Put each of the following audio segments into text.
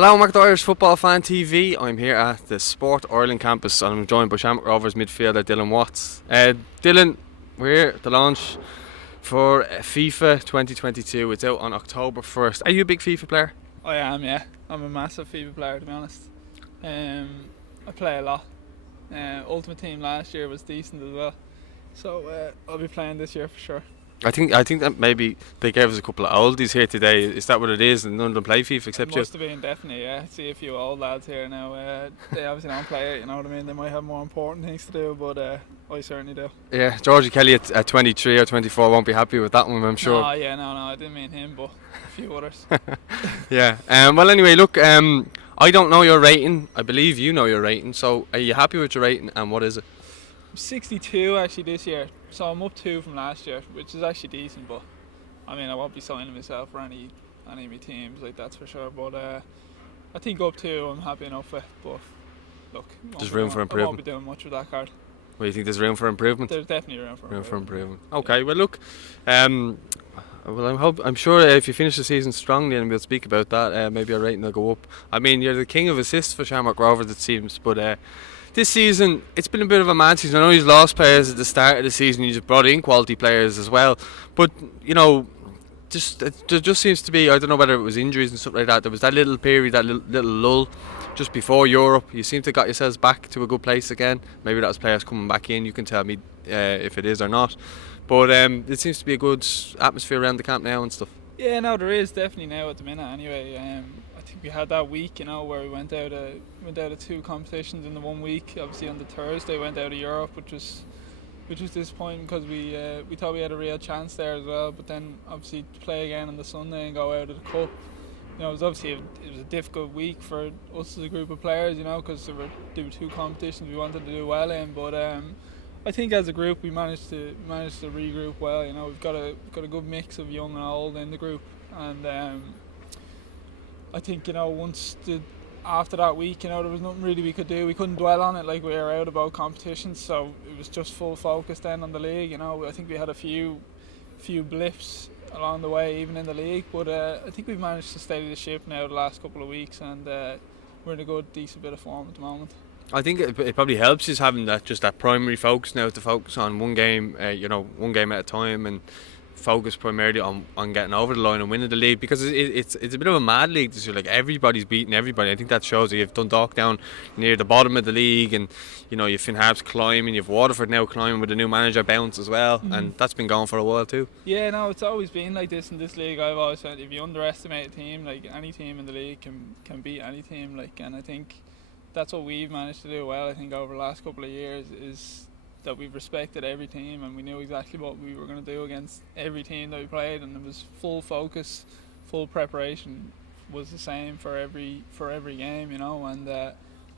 Hello, Mark the Irish Football Fan TV. I'm here at the Sport Ireland campus and I'm joined by Shamrock Rovers midfielder Dylan Watts. Dylan, we're here at the launch for FIFA 2022. It's out on October 1st. Are you a big FIFA player? I am, yeah. I'm a massive FIFA player, to be honest. I play a lot. Ultimate Team last year was decent as well, so I'll be playing this year for sure. I think that maybe they gave us a couple of oldies here today. Is that what it is? And none of them play FIFA except It you? must have been definitely, yeah. I see a few old lads here now. They obviously don't play it, you know what I mean? They might have more important things to do, but I certainly do. Yeah, Georgie Kelly at 23 or 24 won't be happy with that one, I'm sure. No, yeah, no, I didn't mean him, but a few others. Yeah. Well, anyway, look. I don't know your rating. I believe you know your rating. So, are you happy with your rating? And what is it? I'm 62 actually this year, so I'm up 2 from last year, which is actually decent, but I mean, I won't be signing myself for any of my teams, like, that's for sure, but I think up 2 I'm happy enough with, but look, There's room for I won't improvement. be doing much with that card. Well, you think there's room for improvement? There's definitely room for Improvement. Okay. Well, look. I'm sure if you finish the season strongly, and we'll speak about that, maybe your rating will go up. I mean, you're the king of assists for Shamrock Rovers, it seems, but this season it's been a bit of a mad season. I know you've lost players at the start of the season. You just brought in quality players as well, but you know, there just seems to be, I don't know whether it was injuries and stuff like that. There was that little period, that little lull just before Europe. You seem to have got yourselves back to a good place again. Maybe that was players coming back in. You can tell me if it is or not. But it seems to be a good atmosphere around the camp now and stuff. Yeah, no, there is definitely now at the minute. Anyway, I think we had that week, you know, where we went out of 2 competitions in the 1 week. Obviously, on the Thursday, went out of Europe, which was disappointing because we thought we had a real chance there as well. But then, obviously, to play again on the Sunday and go out of the cup, you know, it was a difficult week for us as a group of players, you know, because there were 2 competitions we wanted to do well in, but. I think as a group we managed to regroup well. You know, we've got a good mix of young and old in the group, and I think, you know, after that week, you know, there was nothing really we could do. We couldn't dwell on it like we were out about competitions, so it was just full focus then on the league. You know, I think we had a few blips along the way, even in the league, but I think we've managed to steady the ship now the last couple of weeks, and we're in a good, decent bit of form at the moment. I think it probably helps just having that primary focus now, to focus on one game, one game at a time, and focus primarily on getting over the line and winning the league, because it's a bit of a mad league this year. Like, everybody's beating everybody. I think that shows that you've Dundalk down near the bottom of the league, and you know, you've Finn Harps climbing, you've Waterford now climbing with a new manager, Bounce, as well, and that's been going for a while too. Yeah, no, it's always been like this in this league. I've always said if you underestimate a team, like, any team in the league can beat any team, like, and I think that's what we've managed to do well, I think, over the last couple of years, is that we've respected every team and we knew exactly what we were going to do against every team that we played, and it was full focus, full preparation was the same for every game, you know, and I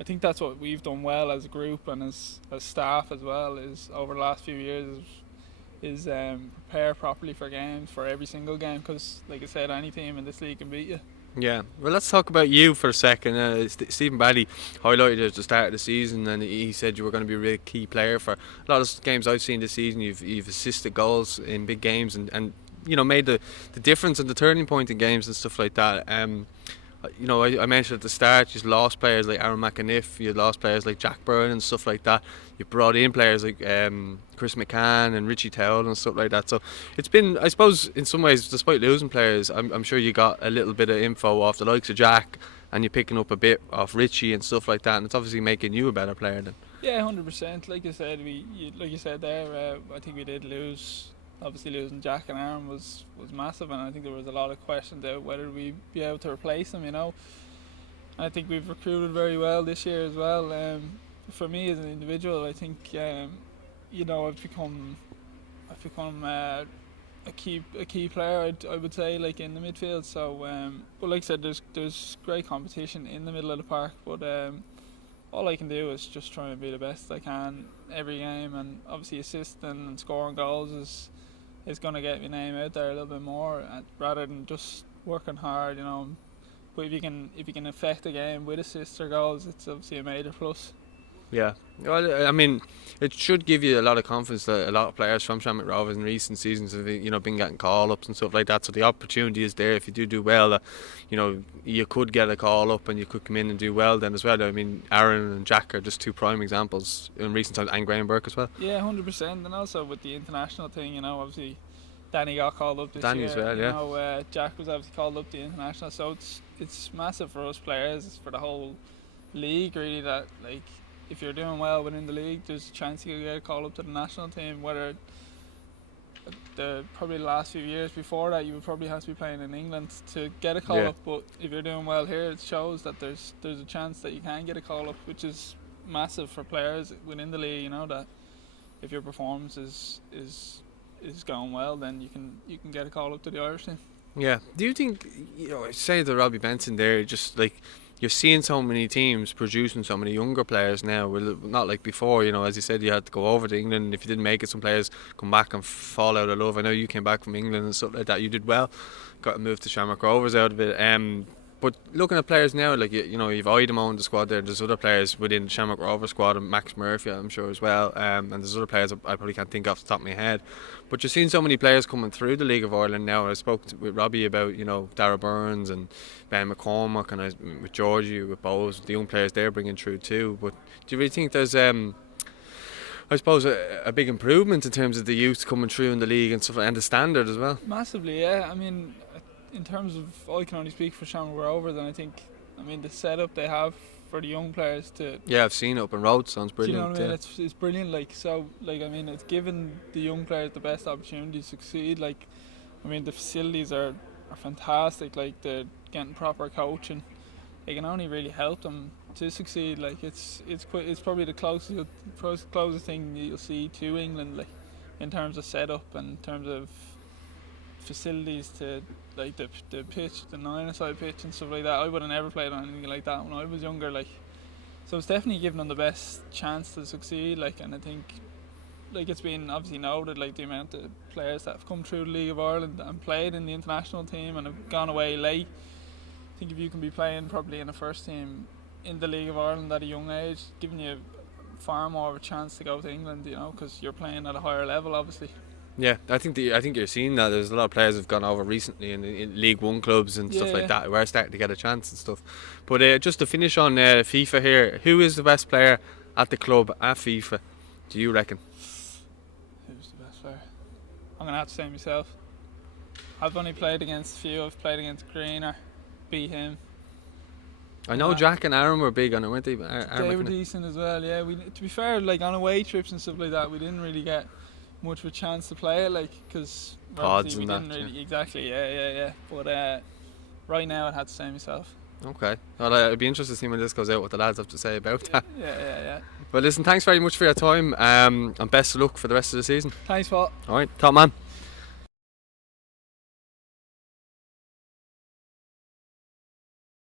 think that's what we've done well as a group and as staff as well, is over the last few years is prepare properly for games, for every single game, because like I said, any team in this league can beat you. Yeah, well, let's talk about you for a second. Stephen Baddy highlighted at the start of the season, and he said you were going to be a really key player for a lot of games I've seen this season. You've assisted goals in big games, and you know, made the difference and the turning point in games and stuff like that. You know, I mentioned at the start, you've lost players like Aaron McAniff, you lost players like Jack Byrne and stuff like that. You brought in players like Chris McCann and Richie Towell and stuff like that. So it's been, I suppose, in some ways, despite losing players, I'm sure you got a little bit of info off the likes of Jack, and you're picking up a bit off Richie and stuff like that, and it's obviously making you a better player then. Yeah, 100%. Like you said, like you said there, I think we did lose. Obviously, losing Jack and Aaron was massive, and I think there was a lot of questions about whether we'd be able to replace them, you know. And I think we've recruited very well this year as well. For me as an individual, I think you know, I've become a key player. I would say, like, in the midfield. So, but like I said, there's great competition in the middle of the park, but all I can do is just try and be the best I can every game, and obviously assisting and scoring goals is going to get your name out there a little bit more, rather than just working hard, you know. But if you can affect a game with assists or goals, it's obviously a major plus. Yeah. Well, I mean, it should give you a lot of confidence that a lot of players from Shamrock Rovers in recent seasons have, been getting call-ups and stuff like that. So the opportunity is there if you do well. You could get a call-up and you could come in and do well then as well. I mean, Aaron and Jack are just two prime examples in recent times, and Graham Burke as well. Yeah, 100%. And also with the international thing, obviously Danny got called up this Danny year. as well, yeah. Jack was obviously called up to the international, so it's massive for us players, for the whole league really, that like if you're doing well within the league, there's a chance you could get called up to the national team. Whether probably the last few years before that, you would probably have to be playing in England to get a call up. But if you're doing well here, it shows that there's a chance that you can get a call up, which is massive for players within the league. That if your performance is going well, then you can get a call up to the Irish team. Yeah. Do you think, say the Robbie Benson there, just like you're seeing so many teams producing so many younger players now, not like before, as you said, you had to go over to England, and if you didn't make it, some players come back and fall out of love. I know you came back from England and stuff like that, you did well, got to move to Shamrock Rovers out of it. But looking at players now, like you've Idemo in the squad there. There's other players within the Shamrock Rovers squad, and Max Murphy, I'm sure as well. And there's other players I probably can't think off the top of my head. But you're seeing so many players coming through the League of Ireland now. I spoke with Robbie about Dara Burns and Ben McCormack, and with Georgie, with Bowes, the young players they're bringing through too. But do you really think there's I suppose a big improvement in terms of the youth coming through in the league and stuff, and the standard as well? Massively, yeah. I mean, in terms of, I can only speak for Shamrock Rovers, and I think, the setup they have for the young players to... Yeah, I've seen it up in Road, sounds brilliant. Do you know what I mean? It's brilliant, it's given the young players the best opportunity to succeed. The facilities are fantastic, they're getting proper coaching. It can only really help them to succeed. It's probably the closest thing you'll see to England, in terms of setup and in terms of facilities to the pitch, the 9-a-side pitch and stuff like that. I would have never played on anything like that when I was younger. So it's definitely given them the best chance to succeed. And I think it's been obviously noted, the amount of players that have come through the League of Ireland and played in the international team and have gone away late. I think if you can be playing probably in the first team in the League of Ireland at a young age, giving you far more of a chance to go to England, because you're playing at a higher level, obviously. Yeah, I think you're seeing that. There's a lot of players who've gone over recently in League One clubs and stuff like that, who are starting to get a chance and stuff. But just to finish on FIFA here, who is the best player at the club at FIFA, do you reckon? Who's the best player? I'm going to have to say myself. I've only played against a few. I've played against Greener, beat him. I know Jack and Aaron were big on it, weren't they? They were decent as well, yeah. To be fair, on away trips and stuff like that, we didn't really get much of a chance to play it, because pods we and didn't that, really, exactly, yeah. But right now I'd have to say myself. Okay, well, I'd be interested to see when this goes out what the lads have to say about that. Yeah. Well, listen, thanks very much for your time, and best of luck for the rest of the season. Thanks, Paul. Alright, top man.